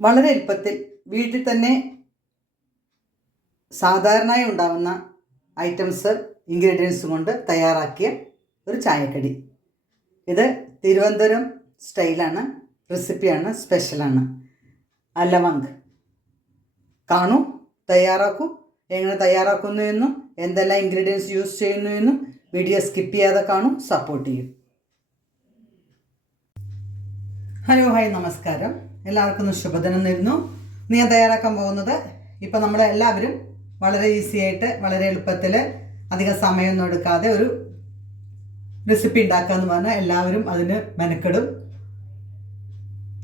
വളരെ എളുപ്പത്തിൽ വീട്ടിൽ തന്നെ സാധാരണയായി ഉണ്ടാവുന്ന ഐറ്റംസ് ഇൻഗ്രീഡിയൻസ് കൊണ്ട് തയ്യാറാക്കിയ ഒരു ചായക്കടി. ഇത് തിരുവനന്തപുരം സ്റ്റൈലാണ് റെസിപ്പിയാണ് സ്പെഷ്യലാണ്. അലവങ്ക് കാണൂ തയ്യാറാക്കൂ. എങ്ങനെ തയ്യാറാക്കുന്നു എന്നും എന്തെല്ലാം ഇൻഗ്രീഡിയൻസ് യൂസ് ചെയ്യുന്നു എന്നും വീഡിയോ സ്കിപ്പ് ചെയ്യാതെ കാണും സപ്പോർട്ട് ചെയ്യും. ഹലോ ഹായ് നമസ്കാരം. എല്ലാവർക്കും ശുഭദിനം നേരുന്നു. ഇന്ന് ഞാൻ തയ്യാറാക്കാൻ പോകുന്നത് ഇപ്പം നമ്മൾ എല്ലാവരും വളരെ ഈസി ആയിട്ട് വളരെ എളുപ്പത്തിൽ അധികം സമയമൊന്നും എടുക്കാതെ ഒരു റെസിപ്പി ഉണ്ടാക്കാന്ന് പറഞ്ഞാൽ എല്ലാവരും അതിന് മെനക്കെടും.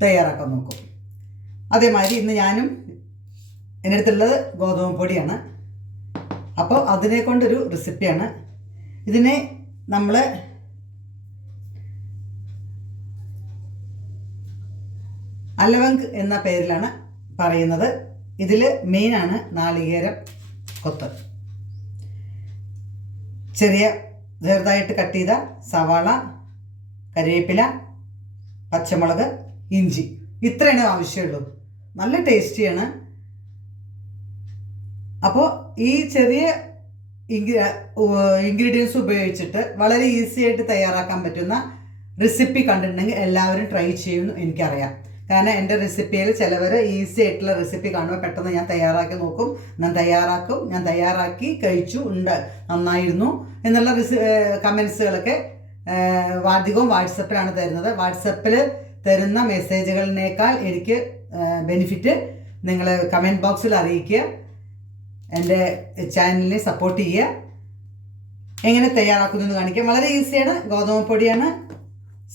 തയ്യാറാക്കാൻ നോക്കും. അതേമാതിരി ഇന്ന് ഞാനും എന്റെ അടുത്തുള്ളത് ഗോതമ്പ് പൊടിയാണ്. അപ്പോൾ അതിനെ കൊണ്ടൊരു റെസിപ്പിയാണ് ഇതിനെ നമ്മൾ അലവങ്ക് എന്ന പേരിലാണ് പറയുന്നത്. ഇതിൽ മെയിനാണ് നാളികേരം കൊത്ത്. ചെറിയ ചെറുതായിട്ട് കട്ട് ചെയ്ത സവാള കരിവേപ്പില പച്ചമുളക് ഇഞ്ചി. ഇത്രയാണ് ആവശ്യമുള്ളൂ. നല്ല ടേസ്റ്റിയാണ് അപ്പോൾ ഈ ചെറിയ ഇൻഗ്രീഡിയൻസ് ഉപയോഗിച്ചിട്ട് വളരെ ഈസി ആയിട്ട് തയ്യാറാക്കാൻ പറ്റുന്ന റെസിപ്പി കണ്ടിട്ടുണ്ടെങ്കിൽ എല്ലാവരും ട്രൈ ചെയ്യുമെന്ന് എനിക്കറിയാം. കാരണം എന്റെ റെസിപ്പിയിൽ ചിലവർ ഈസി ആയിട്ടുള്ള റെസിപ്പി കാണുമ്പോൾ പെട്ടെന്ന് ഞാൻ തയ്യാറാക്കി നോക്കും. ഞാൻ തയ്യാറാക്കും. ഞാൻ തയ്യാറാക്കി കഴിച്ചു. ഉണ്ട്. നന്നായിരുന്നു. എന്നുള്ള റെസി കമൻസുകളൊക്കെ അധികവും വാട്സപ്പിലാണ് തരുന്നത്. വാട്സപ്പിൽ തരുന്ന മെസ്സേജുകളിനേക്കാൾ എനിക്ക് ബെനിഫിറ്റ് നിങ്ങൾ കമന്റ് ബോക്സിൽ അറിയിക്കുക. എന്റെ ചാനലിനെ സപ്പോർട്ട് ചെയ്യുക. എങ്ങനെ തയ്യാറാക്കുന്നു എന്ന് കാണിക്കാം. വളരെ ഈസിയാണ് ഗോതമ്പ് പൊടിയാണ്.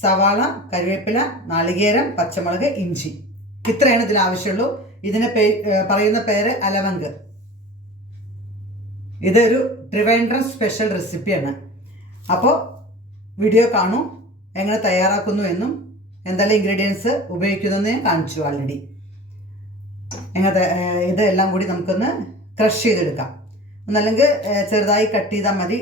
സവാള കറിവേപ്പില നാളികേരം പച്ചമുളക് ഇഞ്ചി. ഇത്രയാണ് ഇതിന് ആവശ്യമുള്ളൂ. ഇതിന് പറയുന്ന പേര് അലവങ്ക്. ഇതൊരു ട്രിവാൻഡ്രം സ്പെഷ്യൽ റെസിപ്പിയാണ്. അപ്പോൾ വീഡിയോ കാണൂ. എങ്ങനെ തയ്യാറാക്കുന്നു എന്നും എന്തെല്ലാം ഇൻഗ്രീഡിയൻസ് ഉപയോഗിക്കുന്നു ഞാൻ കാണിച്ചു ആൾറെഡി എങ്ങനെ ഇതെല്ലാം കൂടി നമുക്കൊന്ന് ക്രഷ് ചെയ്തെടുക്കാം. ഒന്നല്ലെങ്കിൽ ചെറുതായി കട്ട് ചെയ്താൽ മതി.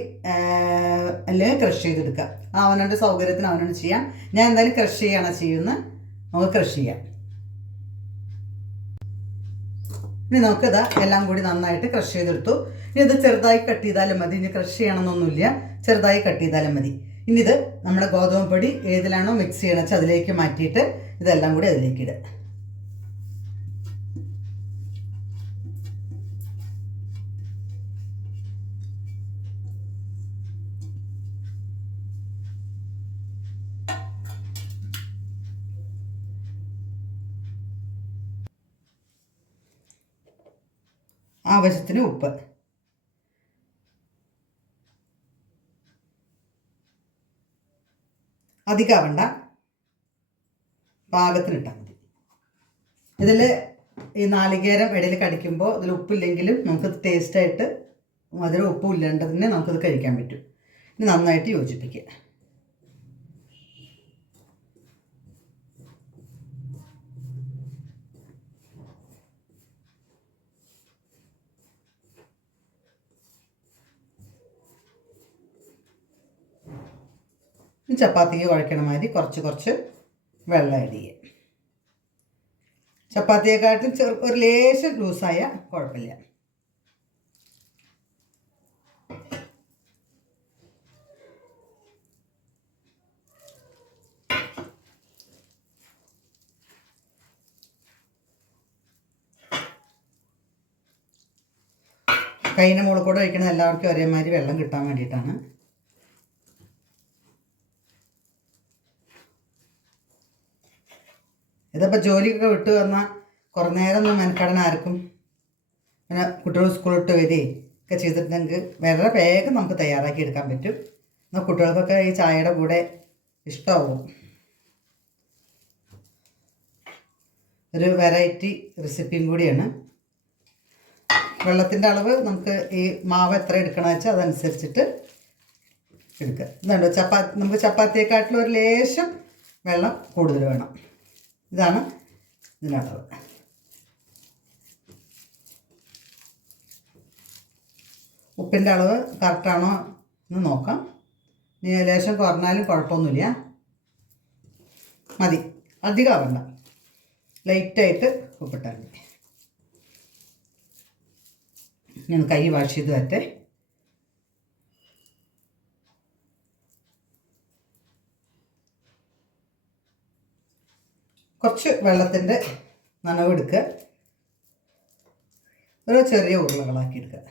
അല്ലെങ്കിൽ ക്രഷ് ചെയ്തെടുക്കുക അവനവന്റെ സൗകര്യത്തിന് അവനോട് ചെയ്യാം. ഞാൻ എന്തായാലും ക്രഷ് ചെയ്യാണ് ചെയ്യുന്നത്. നമുക്ക് ക്രഷ് ചെയ്യാം. ഇനി നമുക്കിത് എല്ലാം കൂടി നന്നായിട്ട് ക്രഷ് ചെയ്തെടുത്തു. ഇനി ഇത് ചെറുതായി കട്ട് ചെയ്താലും മതി. ഇനി ക്രഷ് ചെയ്യണമെന്നൊന്നുമില്ല. ചെറുതായി കട്ട് ചെയ്താലും മതി. ഇനി ഇത് നമ്മുടെ ഗോതമ്പ് പൊടി ഏതിലാണോ മിക്സ് ചെയ്യണം വെച്ചാൽ അതിലേക്ക് മാറ്റിയിട്ട് ഇതെല്ലാം കൂടി അതിലേക്ക് ഇടുക. ആവശ്യത്തിന് ഉപ്പ്. അധികാവണ്ട പാകത്തിനിട്ടാൽ മതി. ഇതിൽ ഈ നാളികേരം ഇടയിൽ കടിക്കുമ്പോൾ ഇതിൽ ഉപ്പില്ലെങ്കിലും നമുക്ക് ടേസ്റ്റായിട്ട് മധുരം ഉപ്പും ഇല്ലാണ്ട് തന്നെ നമുക്കത് കഴിക്കാൻ പറ്റും. ഇനി നന്നായിട്ട് യോജിപ്പിക്കുക. ചപ്പാത്തിക്ക് കുഴക്കണ മാതിരി കുറച്ച് കുറച്ച് വെള്ളം ചെയ്യുക ചപ്പാത്തിയെക്കാട്ടും ചെറു ഒരു ലേശം ലൂസായ കുഴപ്പമില്ല. കൈന്റെ മുകളിൽ കൂടെ വയ്ക്കണത് എല്ലാവർക്കും ഒരേമാതിരി വെള്ളം കിട്ടാൻ വേണ്ടിയിട്ടാണ്. ഇതിപ്പോൾ ജോലിയൊക്കെ വിട്ടു വന്നാൽ കുറേ നേരം ഒന്നും മെനക്കെടന ആർക്കും. പിന്നെ കുട്ടികൾ സ്കൂളിട്ട് വരികയും ഒക്കെ ചെയ്തിട്ടുണ്ടെങ്കിൽ വളരെ വേഗം നമുക്ക് തയ്യാറാക്കി എടുക്കാൻ പറ്റും. എന്നാൽ കുട്ടികൾക്കൊക്കെ ഈ ചായയുടെ കൂടെ ഇഷ്ടമാവും ഒരു വെറൈറ്റി റെസിപ്പിയും കൂടിയാണ്. വെള്ളത്തിന്റെ അളവ് നമുക്ക് ഈ മാവ് എത്ര എടുക്കണമെന്ന് വെച്ചാൽ അതനുസരിച്ചിട്ട് എടുക്കുക. എന്താണ്ടോ ചപ്പാത്തി നമുക്ക് ചപ്പാത്തിയെക്കാട്ടിലും ഒരു ലേശം വെള്ളം കൂടുതൽ വേണം. ഇതാണ് ഇതിന്റെ ഉപ്പിന്റെ അളവ് കറക്റ്റാണോ എന്ന് നോക്കാം. ഇനി ലേശം കുറഞ്ഞാലും കുഴപ്പമൊന്നുമില്ല. മതി. അധികം ആവണ്ട. ലൈറ്റായിട്ട് ഉപ്പിട്ടാൽ മതി. ഞാൻ കൈ വാഷ് ചെയ്ത് വരട്ടെ. കുറച്ച് വെള്ളത്തിന്റെ നനവെടുക്കുക ഒരു ചെറിയ ഉരുളകളാക്കി എടുക്കുക.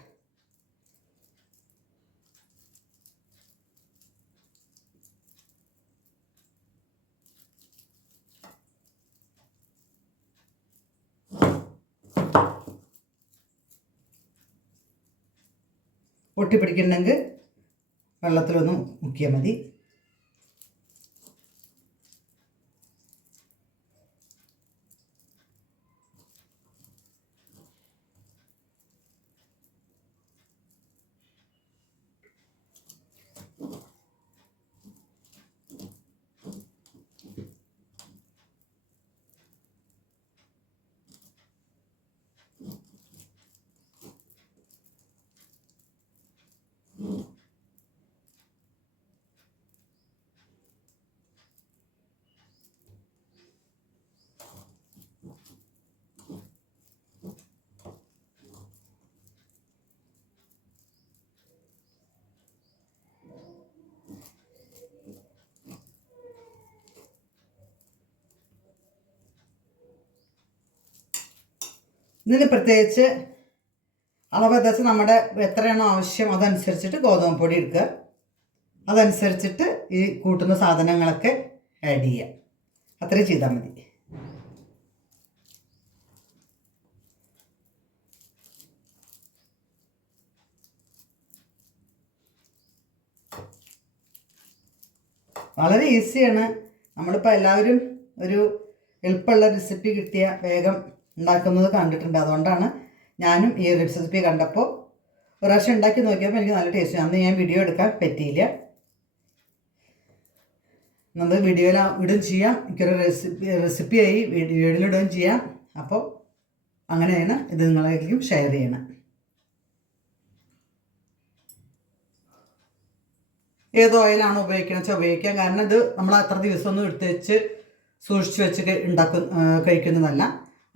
ഒട്ടിപ്പിടിക്കണമെങ്കിൽ വെള്ളത്തിലൊന്നും മുക്കിയാൽ മതി. ഇതിന് പ്രത്യേകിച്ച് അളവ് എന്താ നമ്മുടെ എത്രയാണോ ആവശ്യം അതനുസരിച്ചിട്ട് ഗോതമ്പ് പൊടി എടുക്കുക അതനുസരിച്ചിട്ട് ഈ കൂട്ടുന്ന സാധനങ്ങളൊക്കെ ആഡ് ചെയ്യുക. അത്രയും ചെയ്താൽ മതി. വളരെ ഈസിയാണ്. നമ്മളിപ്പോൾ എല്ലാവരും ഒരു എളുപ്പമുള്ള റെസിപ്പി കിട്ടിയ വേഗം ഉണ്ടാക്കുന്നത് കണ്ടിട്ടുണ്ട്. അതുകൊണ്ടാണ് ഞാനും ഈ റെസിപ്പി കണ്ടപ്പോൾ ഒരു പ്രാവശ്യം ഉണ്ടാക്കി നോക്കിയപ്പോൾ എനിക്ക് നല്ല ടേസ്റ്റ് അന്ന് ഞാൻ വീഡിയോ എടുക്കാൻ പറ്റിയില്ല. നമ്മൾ വീഡിയോയിൽ ഇടുകയും ചെയ്യാം. എനിക്കൊരു റെസിപ്പി റെസിപ്പിയായി വീഡിയോയിൽ ഇടുകയും ചെയ്യാം. അപ്പോൾ അങ്ങനെയാണ് ഇത് നിങ്ങളേക്കും ഷെയർ ചെയ്യണം. ഏത് ഓയിലാണ് ഉപയോഗിക്കുന്നത് വെച്ചാൽ ഉപയോഗിക്കാം. കാരണം ഇത് നമ്മൾ അത്ര ദിവസമൊന്നും എടുത്ത് വെച്ച് സൂക്ഷിച്ച് വെച്ച് ഉണ്ടാക്കുന്ന കഴിക്കുന്നതല്ല.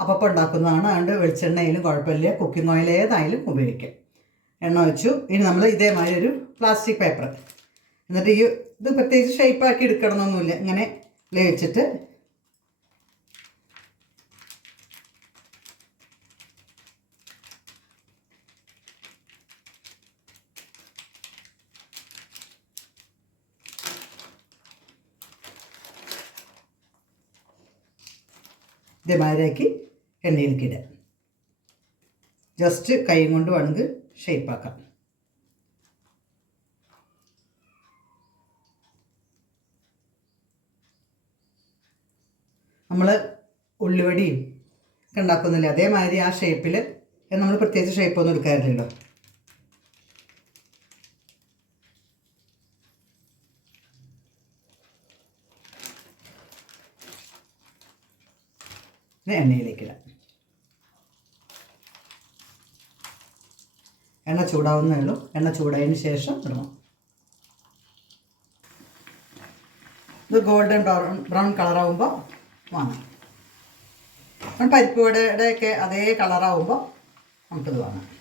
അപ്പം ഉണ്ടാക്കുന്നതാണ് അതുകൊണ്ട് വെളിച്ചെണ്ണയിലും കുഴപ്പമില്ല. കുക്കിംഗ് ഓയിൽ ഏതായാലും ഉപയോഗിക്കാം. എണ്ണ വെച്ചു ഇനി നമ്മൾ ഇതേമാതിരി ഒരു പ്ലാസ്റ്റിക് പേപ്പർ എന്നിട്ട് ഈ ഇത് പ്രത്യേകിച്ച് ഷേപ്പാക്കി എടുക്കണമെന്നൊന്നുമില്ല. ഇങ്ങനെ വേവിച്ചിട്ട് ഇതേമാതിരിയാക്കി എണ്ണയിലേക്ക് ഇടുക ജസ്റ്റ് കൈ കൊണ്ട് വേണമെങ്കിൽ ഷേപ്പാക്കാം നമ്മൾ ഉള്ളിവടിയും ഒക്കെ ഉണ്ടാക്കുന്നില്ല അതേമാതിരി ആ ഷേപ്പിൽ നമ്മൾ പ്രത്യേകിച്ച് ഷേപ്പൊന്നും എടുക്കാറില്ലല്ലോ ഇനി എണ്ണയിലേക്ക് ഇടാം എണ്ണ ചൂടാവുന്നേ ഉള്ളൂ. എണ്ണ ചൂടായതിന് ശേഷം ഇടണം ഇത് ഗോൾഡൻ ബ്രൗൺ ബ്രൗൺ കളറാവുമ്പോൾ വാങ്ങാം. പരിപ്പ് വടയുടെയൊക്കെ അതേ കളറാവുമ്പോൾ നമുക്കിത് വാങ്ങാം.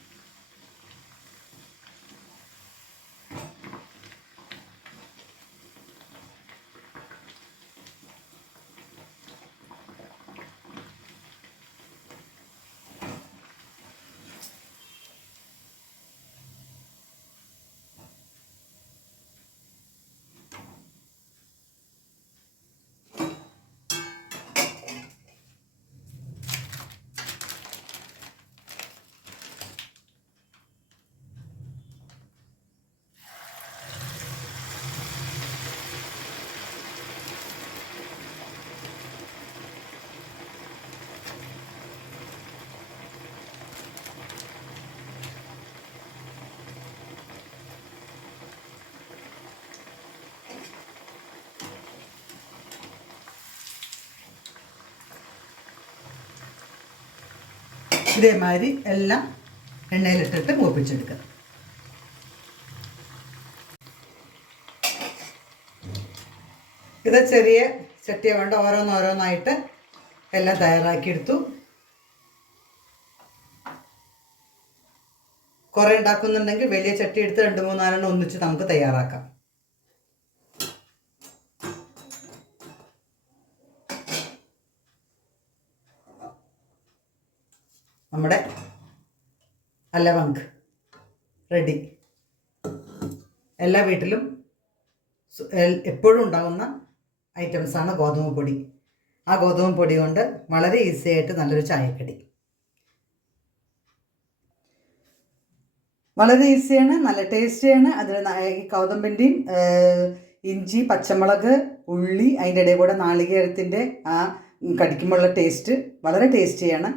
ഇതേമാതിരി എല്ലാം എണ്ണയിലിട്ടിട്ട് മൂപ്പിച്ചെടുക്കുക. ഇത് ചെറിയ ചട്ടിയ കൊണ്ട് ഓരോന്നോരോന്നായിട്ട് എല്ലാം തയ്യാറാക്കിയെടുത്തു. കുറേ ഉണ്ടാക്കുന്നുണ്ടെങ്കിൽ വലിയ ചട്ടി എടുത്ത് രണ്ട് മൂന്നാലെണ്ണം ഒന്നിച്ച് നമുക്ക് തയ്യാറാക്കാം. നമ്മുടെ അലവങ്ക്. റെഡി എല്ലാ വീട്ടിലും എപ്പോഴും ഉണ്ടാകുന്ന ഐറ്റംസാണ് ഗോതമ്പ് പൊടി. ആ ഗോതമ്പ് പൊടി കൊണ്ട് വളരെ ഈസി ആയിട്ട് നല്ലൊരു ചായക്കടി. വളരെ ഈസിയാണ് നല്ല ടേസ്റ്റിയാണ് അതിൽ കൗതമ്പിന്റെയും ഇഞ്ചി പച്ചമുളക് ഉള്ളി അതിന്റെ ഇടയിൽ കൂടെ നാളികേരത്തിന്റെ ആ കടിക്കുമ്പോഴുള്ള ടേസ്റ്റ് വളരെ ടേസ്റ്റിയാണ്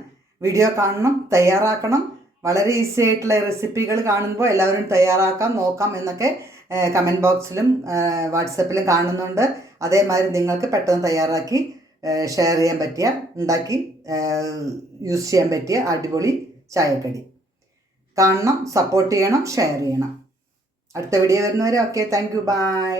വീഡിയോ കാണണം തയ്യാറാക്കണം. വളരെ ഈസി ആയിട്ടുള്ള റെസിപ്പികൾ കാണുമ്പോൾ എല്ലാവരും തയ്യാറാക്കാം നോക്കാം എന്നൊക്കെ കമന്റ് ബോക്സിലും വാട്സപ്പിലും കാണുന്നുണ്ട്. അതേമാതിരി നിങ്ങൾക്ക് പെട്ടെന്ന് തയ്യാറാക്കി ഷെയർ ചെയ്യാൻ പറ്റിയ ഉണ്ടാക്കി യൂസ് ചെയ്യാൻ പറ്റിയ അടിപൊളി ചായക്കടി. കാണണം സപ്പോർട്ട് ചെയ്യണം ഷെയർ ചെയ്യണം. അടുത്ത വീഡിയോ വരുന്നവരെ ഓക്കെ താങ്ക് യു ബൈ.